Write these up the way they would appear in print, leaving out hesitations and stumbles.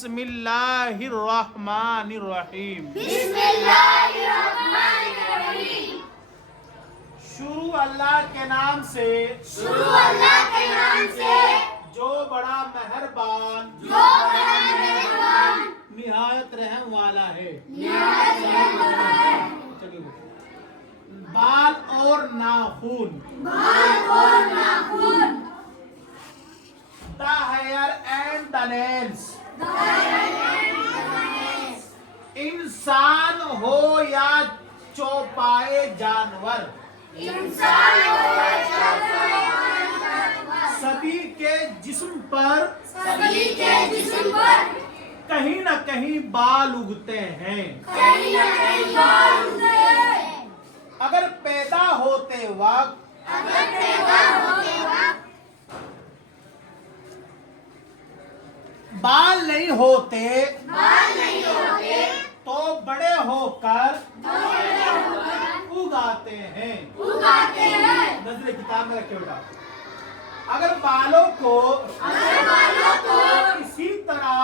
बिस्मिल्लाहिर्रहमानिर्रहीम। बिस्मिल्लाहिर्रहमानिर्रहीम। शुरू अल्लाह के नाम से, शुरू अल्लाह के नाम से, जो बड़ा मेहरबान, जो बड़ा मेहरबान, निहायत रहम वाला है। निहायत रहम वाला है। चलिए, बाल और नाखून, बाल और नाखून, the hair and the nails, इंसान हो या चौपाए जानवर, इंसान हो या जानवर, सभी के जिस्म पर, सभी के जिस्म पर कहीं न कहीं बाल उगते हैं। कहीं न कहीं बाल उगते हैं। अगर पैदा होते वक्त अगर पैदा होते वक्त बाल नहीं होते, बाल नहीं होते, तो बड़े होकर तो उगाते हैं। उगाते हैं। नजर किताब में रखे बेटा। अगर बालों को इसी तरह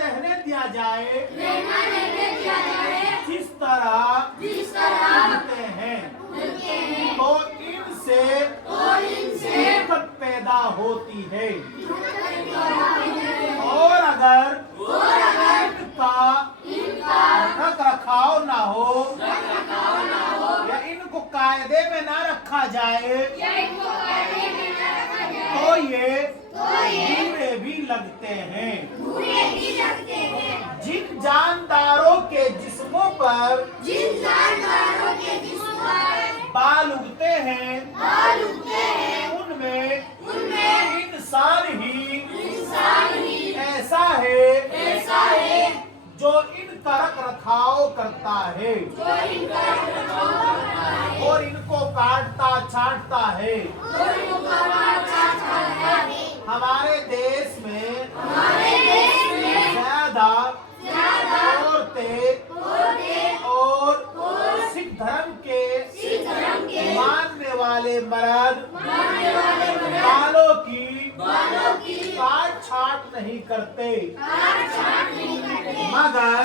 रहने दिया जाए, जिस तरह उगते हैं, तो इनसे दिक्कत पैदा होती है। और अगर इनका रख रखाव ना हो या इनको कायदे में ना रखा जाए, तो ये बुरे भी लगते हैं। जिन जानदारों के जिस्मों पर बाल उगते हैं, उनमें इंसान ही ऐसा है जो इनका रख रखाव करता है और इनको काटता छांटता है। हमारे देश में ज्यादा औरतें और सिख धर्म के मानने वाले मर्द बालों की काट छाट नहीं करते, मगर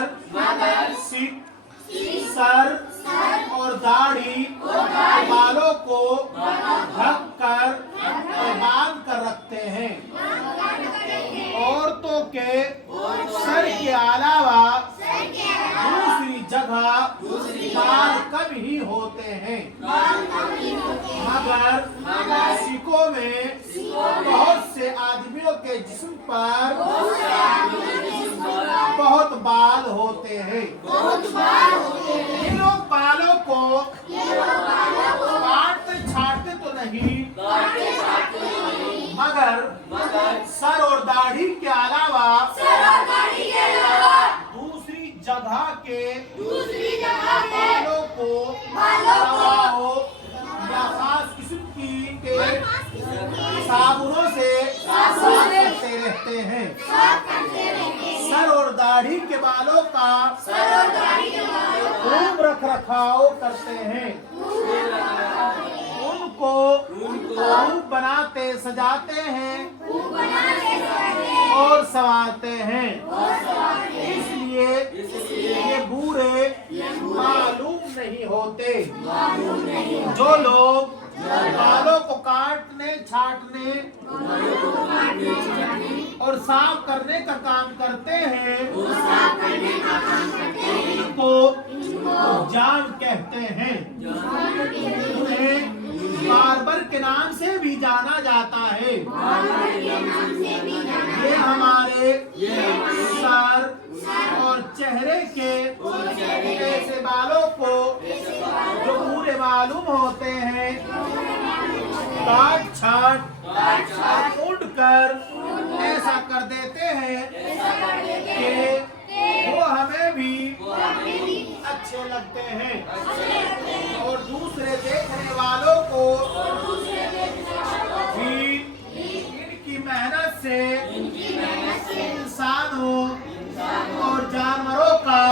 सिख सर और दाढ़ी बालों को ढक कर और बांध कर रखते हैं। औरतों के सर के अलावा दूसरी जगह बाल कम ही होते हैं, मगर सिखों में बहुत से आदमियों के जिस्म पर बहुत बाल होते हैं। इन लोग बालों को काटते छाटते तो नहीं, मगर सर और दाढ़ी के अलावा दूसरी जगह के बालों को दवाओं या खास किस्म के साबुनों से साफ करते रहते हैं। सर और दाढ़ी के बालों का खूब रख रखाव करते हैं। उनको खूब बनाते सजाते हैं और संवारते हैं। इसलिए ये बुरे मालूम नहीं होते। जो लोग बालों को काटने छाटने और साफ करने का काम करते हैं, इनको जान कहते हैं। उन्हें बार्बर के नाम से भी जाना जाता है। ये हमारे सर और चेहरे के ऐसे बालों को जो पूरे मालूम होते हैं, काट छाट उड़ कर ऐसा कर देते हैं कि वो हमें भी अच्छे लगते हैं और दूसरे देखने वालों को भी इनकी मेहनत से इंसानों और जानवरों का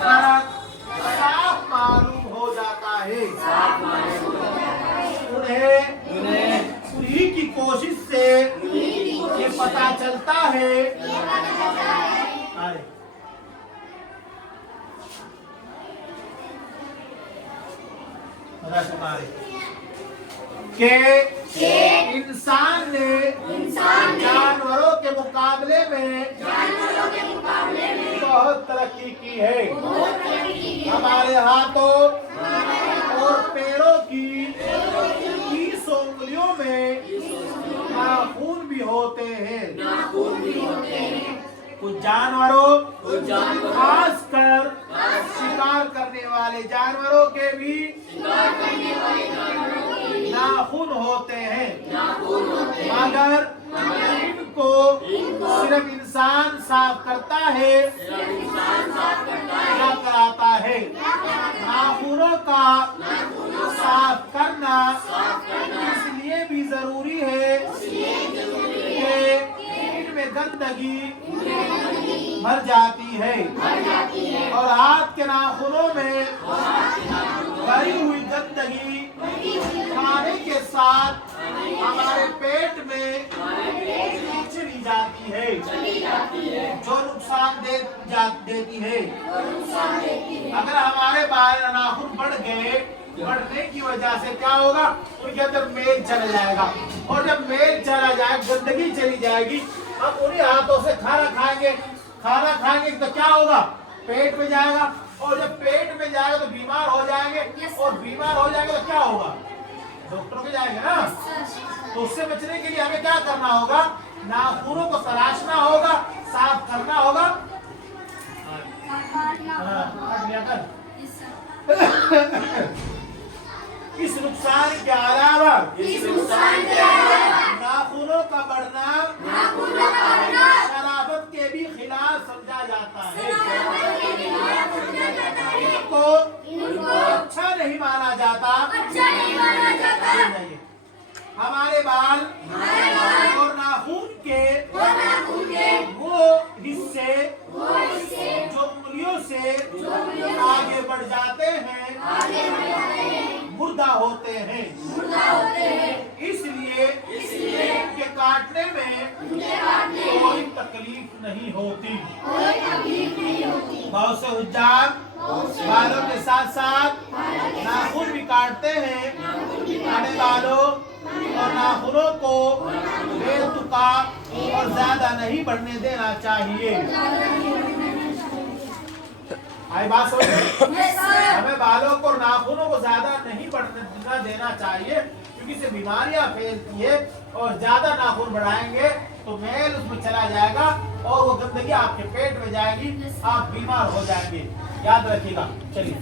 फर्क साफ मालूम हो जाता है। उन्हें उन्हीं की कोशिश से ये पता चलता है आए के इंसान ने जानवरों के मुकाबले में बहुत तरक्की की है। हमारे हाथों और पैरों की 30 उंगलियों में नाखून भी होते हैं। कुछ जानवरों खासकर शिकार करने वाले जानवरों के भी नाखून होते हैं, मगर इनको सिर्फ इंसान साफ करता है या कराता है। नाखूनों का साफ करना इसलिए भी जरूरी है कि इनमें गंदगी भर जाती है और हाथ के नाखूनों में भरी हुई गंदगी खाने के साथ हमारे पेट में चली जाती है, जो नुकसान देती है। अगर हमारे बाल नाखून बढ़ गए, बढ़ने की वजह से क्या होगा, उनके अंदर मेल चला जाएगा और जब मेल चला जाए, गंदगी चली जाएगी, हम उन्हीं हाथों से खाना खाएंगे तो क्या होगा, पेट में जाएगा और जब पेट में जाएगा तो बीमार हो जाएंगे और बीमार हो जाएंगे तो क्या होगा, डॉक्टर के जाएंगे ना। तो उससे बचने के लिए हमें क्या करना होगा, नाखूनों को तराशना होगा, साफ करना होगा। इस नुकसान के अलावा नाखूनों का बढ़ना शराबत के भी खिलाफ समझा जाता है। इनको अच्छा नहीं माना जाता। हमारे बाल और नाखून के वो हिस्से जो उंगलियों से आगे बढ़ जाते हैं, मुर्दा होते हैं। इसलिए इनके काटने में कोई तकलीफ नहीं होती। बहुत से हुज्जाम बालों के साथ साथ नाखून भी काटते हैं। हमें बालों और नाखूनों को बेतुका और ज्यादा नहीं बढ़ने देना चाहिए। आई बात समझ? हमें बालों को और नाखूनों को ज्यादा नहीं बढ़ने देना चाहिए, क्योंकि इससे बीमारियां फैलती है और ज्यादा नाखून बढ़ाएंगे तो मेल उसमें चला जाएगा और वो गंदगी आपके पेट में जाएगी, आप बीमार हो जाएंगे। याद रखिएगा। चलिए